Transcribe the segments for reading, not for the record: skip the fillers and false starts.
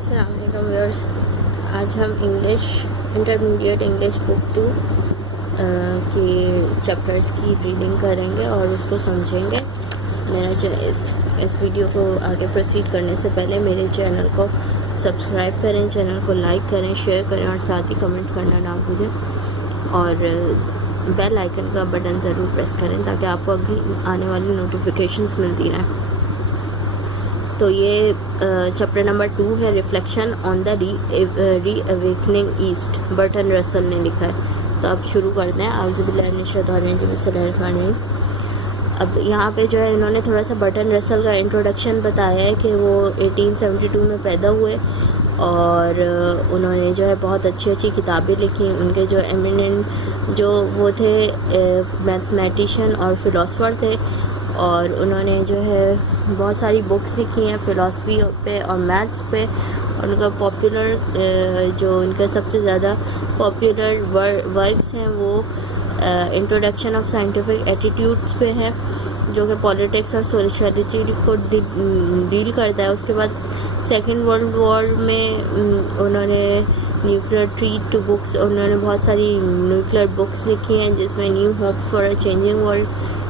अस्सलाम वालेकुम व्यूअर्स। आज हम इंग्लिश इंटरमीडिएट इंग्लिश बुक 2 के चैप्टर्स की रीडिंग करेंगे और उसको समझेंगे। मेरा जो इस वीडियो को आगे प्रोसीड करने से पहले मेरे चैनल को सब्सक्राइब करें, चैनल को लाइक करें, शेयर करें और साथ ही कमेंट करना ना भूलें और बेल आइकन का बटन ज़रूर प्रेस करें ताकि आपको अगली आने वाली नोटिफिकेशंस मिलती रहें। तो ये चैप्टर नंबर 2 है, रिफ्लेक्शन ऑन द री अवेकनिंग ईस्ट। बर्टन रसल ने लिखा है। तो अब शुरू करते हैं। आउज़ुबिल्लाहिमिनश्शैतानिर्रजीम। अब यहाँ पे जो है इन्होंने थोड़ा सा बर्टन रसल का इंट्रोडक्शन बताया है कि वो 1872 में पैदा हुए और उन्होंने जो है बहुत अच्छी अच्छी किताबें लिखी। उनके जो एमिनेंट जो वो थे मैथमेटिशियन और फिलोसफर थे और उन्होंने जो है बहुत सारी बुक्स लिखी हैं फ़िलासफ़ी पे और मैथ्स पे। उनका पॉपुलर जो उनका सबसे ज़्यादा पॉपुलर वर्क्स हैं वो इंट्रोडक्शन ऑफ साइंटिफिक एटीट्यूड्स पे है, जो कि पॉलिटिक्स और सोशलिटी को डील करता है। उसके बाद सेकेंड वर्ल्ड वॉर में उन्होंने न्यूक्लियर ट्रीट बुक्स, उन्होंने बहुत सारी न्यूक्लियर बुक्स लिखी हैं जिसमें new hopes for a changing world,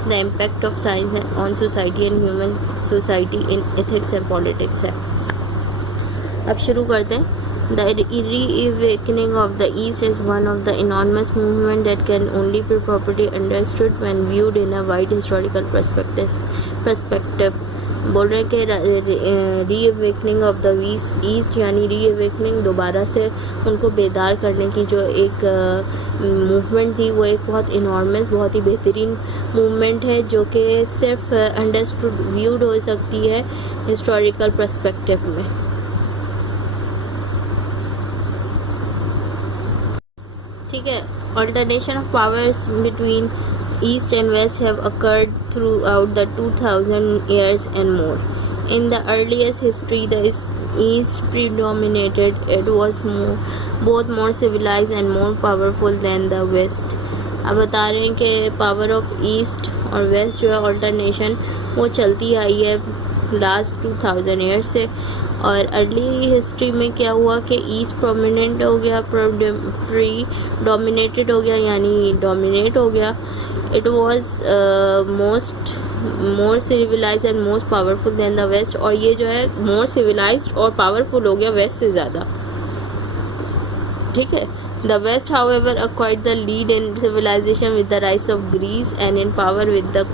the impact of science on society and human society in ethics and politics है। अब शुरू करते हैं। The reawakening of the East is one of the enormous movement that can only be properly understood when viewed in a wide historical perspective. बोल रहे हैं कि री-अवेकनिंग of the east यानी री-अवेकनिंग, दोबारा से उनको बेदार करने की जो एक मूवमेंट थी वो एक बहुत इनॉर्मस, बहुत ही बेहतरीन मूवमेंट है जो कि सिर्फ अंडरस्टूड व्यूड हो सकती है हिस्टोरिकल पर्सपेक्टिव में। ठीक है। Alternation of powers between East and West have occurred throughout the 2000 years and more. In the earliest history, the East predominated. It was both more civilized and more powerful than the West. अब बता रहे हैं कि power of east और waste जो है alternation वो चलती आई है लास्ट 2000 ईयर से। और अर्ली हिस्ट्री में क्या हुआ कि ईस्ट प्रोमिनेंट हो गया, प्री डोमिनेटेड हो गया यानी डोमिनेट हो गया। It was more civilise and most powerful than the west, और ये जो है मोर सिविलाइज और पावरफुल हो गया वेस्ट से ज़्यादा। ठीक है। The west however acquired the lead in civilization with the rise of Greece and in power with the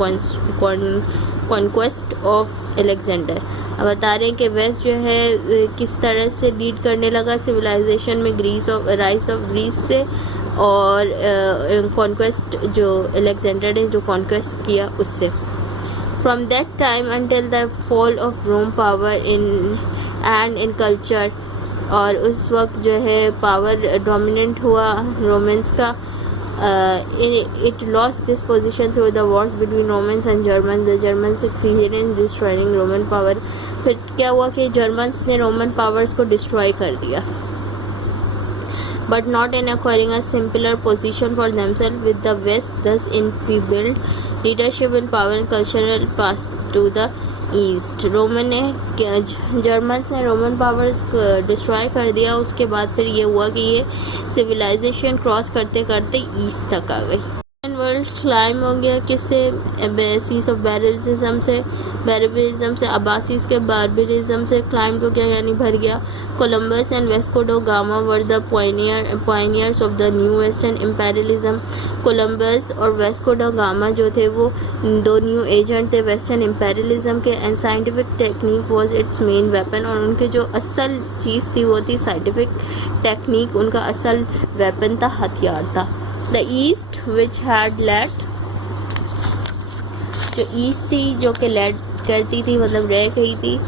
conquest of Alexander। अब बता रहे हैं कि वेस्ट जो है किस तरह से लीड करने लगा सिविलाइजेशन में राइस ऑफ ग्रीस से, और कॉन्क्वेस्ट जो अलेक्जेंडर ने जो कॉन्क्वेस्ट किया उससे। From that time until the fall of Rome power in culture, और उस वक्त जो है पावर डोमिनेंट हुआ रोमन्स का। It lost this position through the wars between Romans and Germans. The Germans succeeded in destroying Roman power. फिर क्या हुआ कि जर्मन्स ने रोमन पावर्स को डिस्ट्रॉय कर दिया, but not in acquiring a simpler position for themselves with the West, thus enfeebled leadership in power and cultural passed to the east. Germans ने Roman powers destroy कर दिया। उसके बाद फिर ये हुआ कि ये सिविलाइजेशन क्रॉस करते करते ईस्ट तक आ गई। वर्ल्ड क्लाइम हो गया किससे? बेसिस ऑफ बैरबरिज्म से, अब्बासीज के बारबरिज्म से क्लाइम हो गया यानी भर गया। कोलंबस एंड वेस्को डा gamma were the pioneers of the new western imperialism. Columbus और वेस्को डा गामा जो थे वो दो न्यू एजेंट थे वेस्टर्न इम्पेरियलिज्म के। And scientific technique was it's main weapon, और उनके जो असल चीज़ थी वो थी साइंटिफिक टेक्निक, उनका असल वेपन था, हथियार था। The east which had led, जो ईस्ट थी जो कि लेड करती थी मतलब रह गई थी,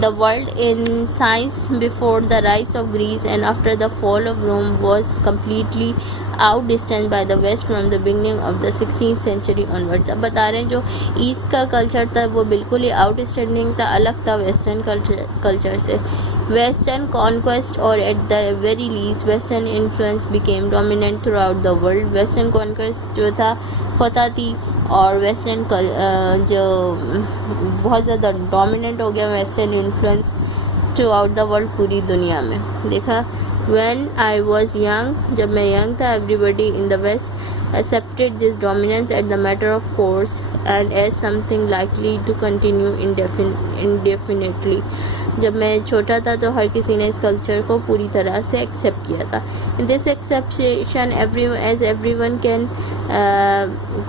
the world in science before the rise of Greece and after the fall of Rome was completely out distance by the west from the beginning of the 16th century onwards. अब बता रहे हैं जो ईस्ट का culture था वो बिल्कुल ही out standing था, अलग था वेस्टर्न कल्चर से। वेस्टर्न कॉन्क्वेस्ट और at the very least western influence became dominant through out the world. Western conquest जो था फतह थी और वेस्टर्न जो बहुत ज़्यादा डोमिनेंट हो गया western influence through out the world, पूरी दुनिया में। देखा, व्हेन आई वॉज यंग, जब मैं यंग था, everybody in the west accepted this dominance as a matter of course and as something likely to continue indefinitely। जब मैं छोटा था तो हर किसी ने इस कल्चर को पूरी तरह से एक्सेप्ट किया था। In this acceptation, everyone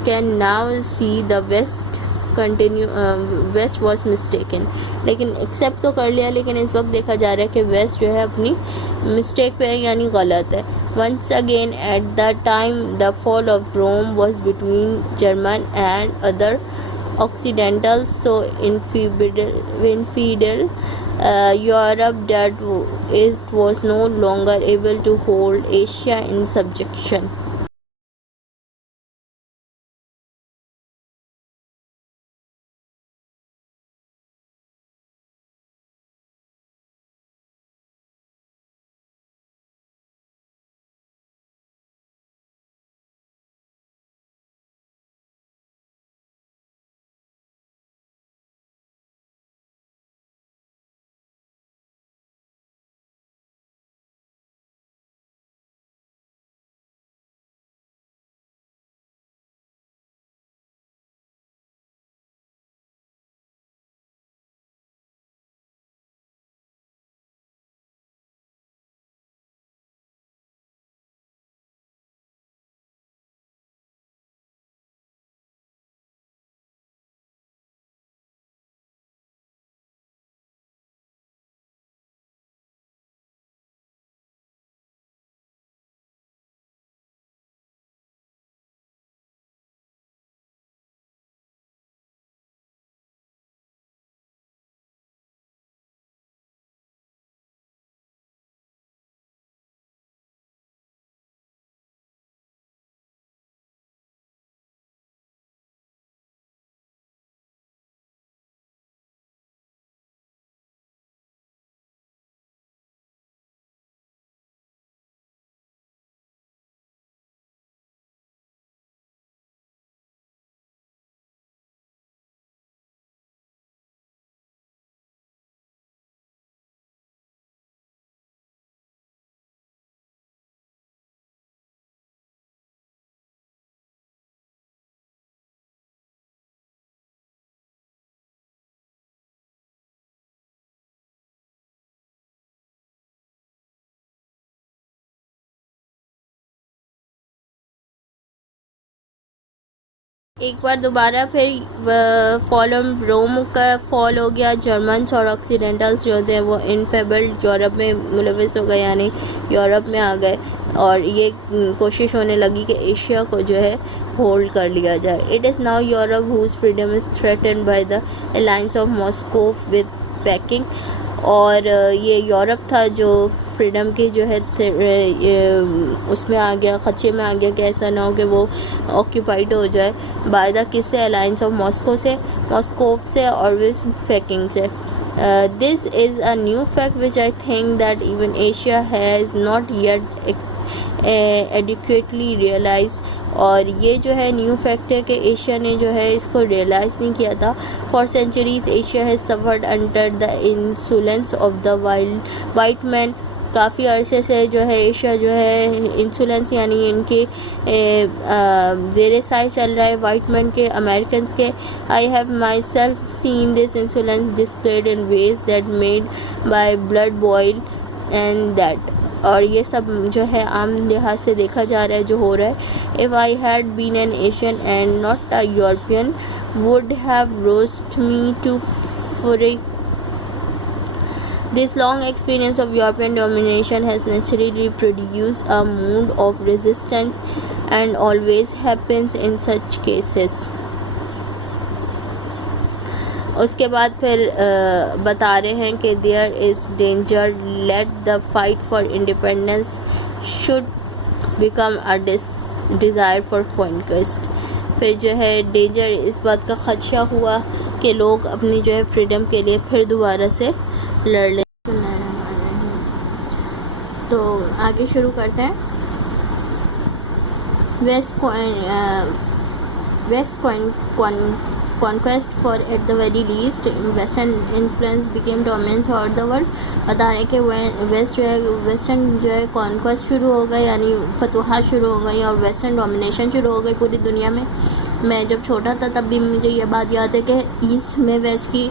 can now see the West was mistaken। लेकिन एक्सेप्ट तो कर लिया, लेकिन इस वक्त देखा जा रहा है कि वेस्ट जो है अपनी मिस्टेक पे है, यानी गलत है। Once again, at that time, the fall of Rome was between German and other Occidentals, so infidel Europe, that it was no longer able to hold Asia in subjection। एक बार दोबारा फिर फॉल ऑफ रोम का fall हो गया। Germans और ऑक्सीडेंटल्स जो थे वो इनफेबल्ड यूरोप में मुलविस हो गए, यानी यूरोप में आ गए, और ये कोशिश होने लगी कि एशिया को जो है होल्ड कर लिया जाए। It is now Europe whose freedom is threatened by the alliance of Moscow with Peking. और ये यूरोप था जो फ्रीडम की जो है उसमें आ गया, खदशे में आ गया कि ऐसा ना हो कि वो ऑक्यूपाइड हो जाए बाय द किससे, अलायंस ऑफ मॉस्को से और विद पैकिंग से। This is a new fact which I think that even Asia has not yet adequately realise. और ये जो है न्यू फैक्ट है कि एशिया ने जो है इसको रियलाइज़ नहीं किया था। For centuries Asia has suffered under the insolence of the white man. काफ़ी अरसे से जो है एशिया जो है इंसुलेंस यानी इनके ज़ेरे साए चल रहा है वाइट मैन के, अमेरिकन के। I have my self seen this insolence displayed in ways that made by blood boil and that. और ये सब जो है आम लिहाज से देखा जा रहा है जो हो रहा है। If I had been an Asian and not a European would have roused me to fury। This long experience of European domination has naturally produced a mood of resistance and always happens in such cases। उसके बाद फिर बता रहे हैं कि there is danger let the fight for independence should become a desire for conquest. फिर जो है डेंजर इस बात का खदशा हुआ कि लोग अपनी जो है फ्रीडम के लिए फिर दोबारा से लड़ लें। तो आगे शुरू करते हैं। West conquest for at the very least. Western influence became dominant throughout the world. बता रहे कि वेस्ट जो है वेस्टर्न जो है कॉन्क्वेस्ट शुरू हो गई, यानी फतूहात शुरू हो गई और वेस्टर्न डोमिनेशन शुरू हो गई पूरी दुनिया में। मैं जब छोटा था तब भी मुझे ये बात याद है कि ईस्ट में वेस्ट की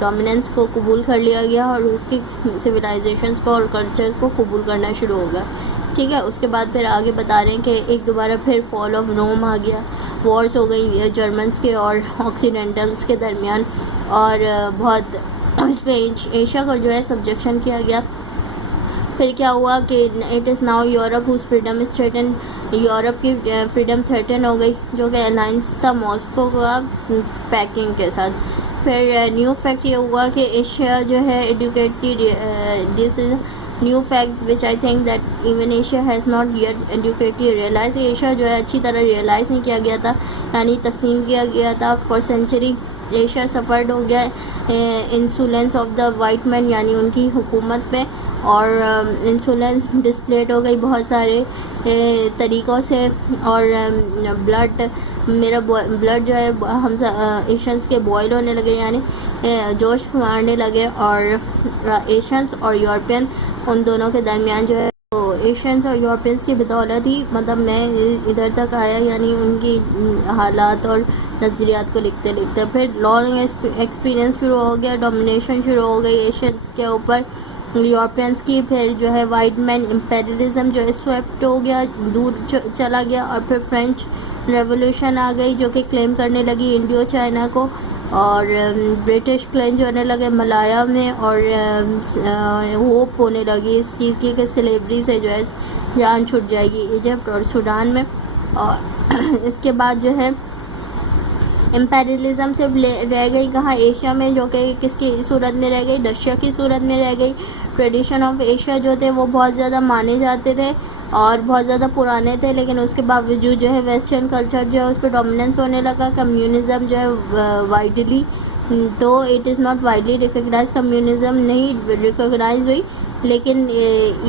डोमिनेंस को कबूल कर लिया गया और उसकी सिविलाइजेशंस को और कल्चर्स को कबूल करना शुरू हो गया। ठीक है, उसके बाद फिर आगे बता रहे हैं कि एक दोबारा फिर फॉल ऑफ रोम आ गया, वॉर्स हो गई जर्मन्स के और ऑक्सीडेंटल्स के दरमियान, और बहुत इसमें एशिया को जो है सब्जेक्शन किया गया। फिर क्या हुआ कि it is now Europe whose freedom is threaten, Europe की फ्रीडम थ्रेटन हो गई, जो कि अलायंस था मॉस्को का पैकिंग के साथ। फिर न्यू फैक्ट ये हुआ कि एशिया जो है educated, this is new fact which I think that even Asia has not yet educated realise. Asia जो है अच्छी तरह रियलाइज़ नहीं किया गया था, यानी तस्लीम किया गया था। फॉर सेंचुरी एशिया सफ़र्ड हो गया इंसुलेंस ऑफ द वाइट मैन, यानी उनकी हुकूमत में, और इंसुलेंस डिस्प्लेड हो गई बहुत सारे तरीक़ों से। और ब्लड मेरा ब्लड जो है हम एशियंस के बॉयल होने लगे, यानी जोश मारने लगे, और एशियंस और यूरोपियन उन दोनों के दरमियान जो है तो एशियंस और यूरोपियंस की बदौलत ही मतलब मैं इधर तक आया, यानी उनकी हालात और नज़रियात को लिखते लिखते। फिर लॉन्ग एक्सपीरियंस शुरू हो गया, डोमिनेशन शुरू हो गई एशियंस के ऊपर यूरोपियंस की। फिर जो है वाइट मैन इम्पेरियलिज्म जो है स्वेप्ट हो गया, दूर चला गया, और फिर फ्रेंच रेवोल्यूशन आ गई जो कि क्लेम करने लगी इंडियो चाइना को, और ब्रिटिश क्लेंज होने लगे मलाया में, और होप होने लगी इस चीज़ की कि स्लेवरी से जो है जान छूट जाएगी इजिप्ट और सूडान में। और इसके बाद जो है इम्पेरियलिज्म सिर्फ रह गई कहाँ, एशिया में, जो कि किसकी सूरत में रह गई, रशिया की सूरत में रह गई। ट्रेडिशन ऑफ एशिया जो थे वो बहुत ज़्यादा माने जाते थे और बहुत ज़्यादा पुराने थे, लेकिन उसके बावजूद जो है वेस्टर्न कल्चर जो है उस पर डोमिनेंस होने लगा। कम्युनिज़म जो है वाइडली, तो it is not widely recognise, communism नहीं रिकग्नाइज हुई, लेकिन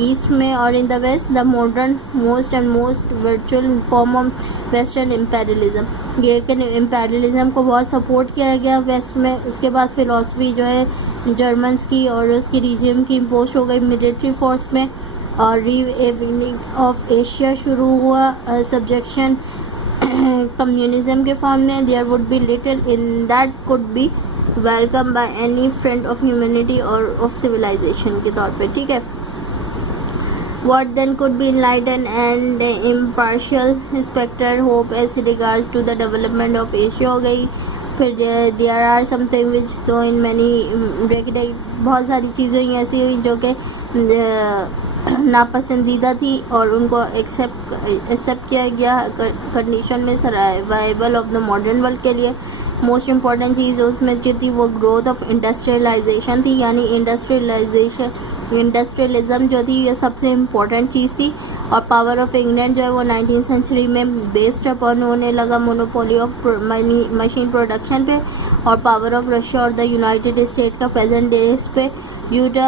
ईस्ट में और in the west the modern most and most virtual form of western imperialism, ये कि इम्पेरियलिज्म को बहुत सपोर्ट किया गया वेस्ट में। उसके बाद फिलॉसफी जो है जर्मन्स की और उसकी रीजन की इम्पोज हो गई मिलिट्री फोर्स में, और रीइवनिंग ऑफ एशिया शुरू हुआ सब्जेक्शन कम्युनिज्म के फॉर्म में। There would be little in that could be welcome by any friend of humanity और ऑफ सिविलाइजेशन के तौर पे। ठीक है, what then could be enlightened and impartial specter hope as regards to the development of Asia हो गई। फिर there are something which though in many बहुत सारी चीज़ें ऐसी हुई जो कि नापसंदीदा थी और उनको एक्सेप्ट किया गया कंडीशन में survival of the modern world के लिए। मोस्ट इम्पॉर्टेंट चीज़ उसमें जो थी वो ग्रोथ ऑफ इंडस्ट्रियलाइजेशन थी, यानी इंडस्ट्रियलिज्म जो थी ये सबसे इम्पॉर्टेंट चीज़ थी। और पावर ऑफ इंग्लैंड जो है वो 19th सेंचुरी में बेस्ड अपॉन होने लगा मोनोपोली ऑफ मशीन प्रोडक्शन पे, और पावर ऑफ रशिया और द यूनाइटेड स्टेट का प्रेजेंट डेज पे ड्यू टू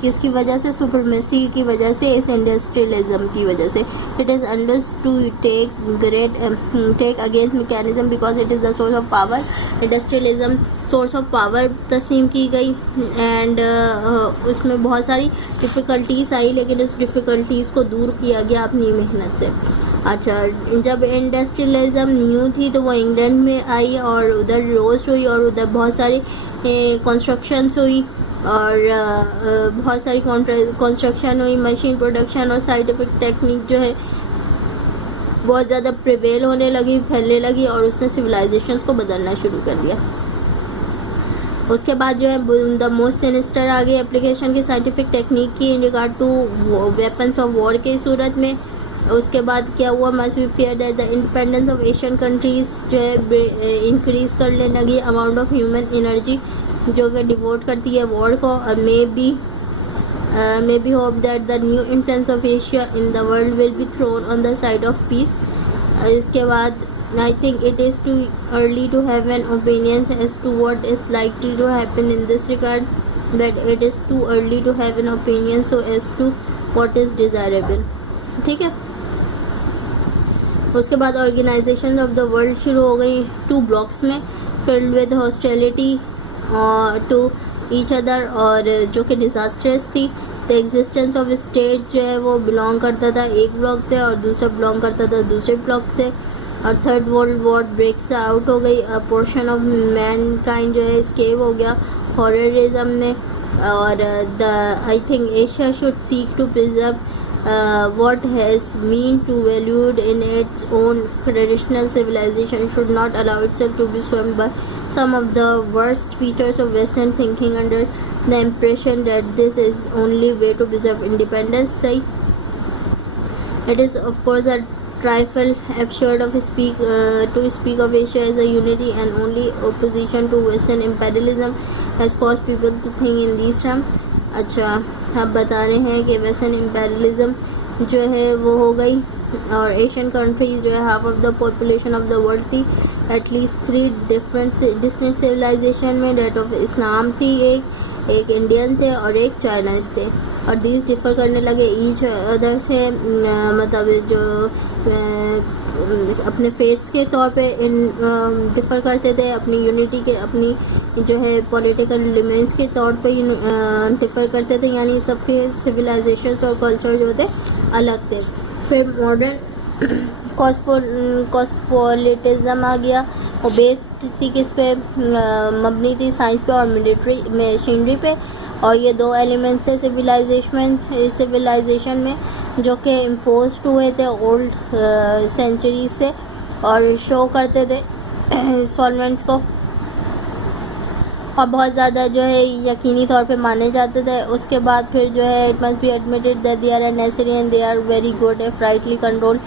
किसकी वजह से, सुपरमेसी की वजह से, इस इंडस्ट्रियलिज्म की वजह से। It is understood to take against mechanism because it is the source of power. Industrialism source of power तस्लीम की गई एंड उसमें बहुत सारी डिफ़िकल्टीज़ आई, लेकिन उस डिफ़िकल्टीज़ को दूर किया गया अपनी मेहनत से। अच्छा, जब इंडस्ट्रियलिज्म न्यू थी तो वो इंग्लैंड में आई और उधर रोस्ट हुई और उधर बहुत सारी कंस्ट्रक्शंस हुई और बहुत सारी कंस्ट्रक्शन हुई, मशीन प्रोडक्शन और साइंटिफिक टेक्निक जो है बहुत ज़्यादा प्रिवेल होने लगी, फैलने लगी और उसने सिविलाइजेशंस को बदलना शुरू कर दिया। उसके बाद जो है द मोस्ट सिनिस्टर आ गई एप्लीकेशन की साइंटिफिक टेक्निक की in regard to weapons of war की सूरत में। उसके बाद क्या हुआ, must be fair that the independence of Asian countries जो है इंक्रीज़ करने लगी अमाउंट ऑफ ह्यूमन एनर्जी जो कि डिवोट करती है वॉर को। और may be hope that the new influence of Asia in the world will be thrown on the side of peace. इसके बाद I think it is too early to have an opinion as to what is likely to happen in this regard, but it is too early to have an opinion so as to what is desirable. ठीक है, उसके बाद organisation of the world शुरू हो गई 2 blocks में, filled with hostility to each other, और जो कि डिज़ास्टर्स थी। द एग्जिस्टेंस ऑफ स्टेट्स जो है वो बिलोंग करता था एक ब्लॉक से और दूसरा बिलोंग करता था दूसरे ब्लॉक से। और third world war breaks out हो गई, पोर्शन ऑफ मैन काइंड जो है स्केप हो गया हॉररिज्म ने। और I think Asia should seek to preserve what has been too valued in its own traditional civilization, should not allow itself to be swept by some of the worst features of Western thinking under the impression that this is only way to preserve independence. Say, it is of course a trifle absurd of to speak of Asia as a unity and only opposition to Western imperialism has caused people to think in these terms. अच्छा, आप बता रहे हैं कि western imperialism जो है वो हो गई और एशियन कंट्रीज जो है half of the population of the world थी, एटलीस्ट 3 डिस्टिंक्ट सिविलाइजेशन में, डेट ऑफ इस्लाम थी, एक इंडियन थे और एक चाइनीज थे, और दीज डिफ़र करने लगे ईच अदर से, मतलब जो अपने फेथ्स के तौर पे डिफ़र करते थे, अपनी यूनिटी के, अपनी जो है पॉलिटिकल एलिमेंट्स के तौर पे डिफ़र करते थे, यानी सबके सिविलाइजेशंस और कल्चर जो थे अलग थे। फिर मॉडर्न कॉस्मोपॉलिटिज्म आ गया, वो बेस्ड थी किस पे, मबनी थी साइंस पे और मिलिट्री मशीनरी पे, और ये 2 एलिमेंट्स है सिविलाइजेशन में जो कि इम्पोज हुए थे ओल्ड सेंचुरीज से और शो करते थे सॉल्वेंट्स को, और बहुत ज़्यादा जो है यकीनी तौर पे माने जाते थे। उसके बाद फिर जो है it must be admitted that they are necessary and they are very good if rightly control.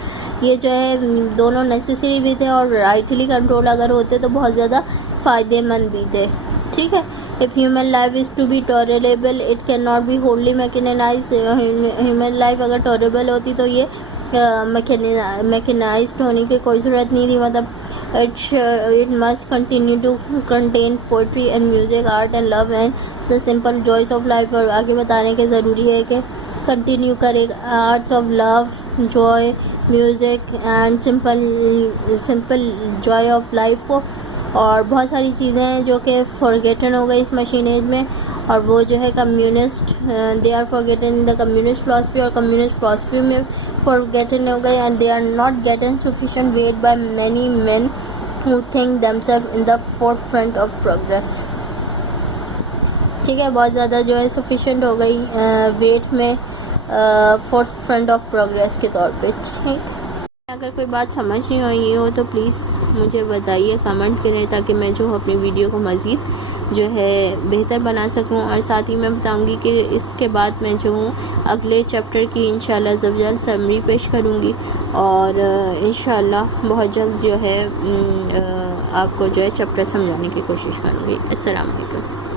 ये जो है दोनों नेसेसरी भी थे और राइटली कंट्रोल अगर होते तो बहुत ज़्यादा फ़ायदेमंद भी थे। ठीक है, if human life is to be tolerable it cannot be wholly mechanized। human life अगर tolerable होती तो ये मैकेनाइज्ड होने की कोई ज़रूरत नहीं थी, मतलब it must continue to contain poetry and music, art and love and the simple joys of life। और आगे बताने के ज़रूरी है कि कंटिन्यू करे arts of love, Joy, music and simple Joy of life को। और बहुत सारी चीज़ें हैं जो कि फॉरगेटन हो गई इस मशीन एज में, और वो जो है communist, they are forgotten in the communist philosophy, और कम्युनिस्ट फिलासफी में फॉरगेटन हो गई, and they are not getting sufficient weight by many men who think themselves in the forefront of progress. ठीक है, बहुत ज़्यादा जो है सफिशिएंट हो गई वेट में फोरफ्रंट ऑफ प्रोग्रेस के तौर पे। ठीक, अगर कोई बात समझ नहीं आई हो तो प्लीज़ मुझे बताइए, कमेंट करें, ताकि मैं जो अपनी वीडियो को मज़ीद जो है बेहतर बना सकूं। और साथ ही मैं बताऊंगी कि इसके बाद मैं जो हूँ अगले चैप्टर की इंशाल्लाह ज़वजल समरी पेश करूँगी, और इंशाल्लाह बहुत जल्द जो है आपको जो है चैप्टर समझाने की कोशिश करूँगी। अस्सलाम वालेकुम।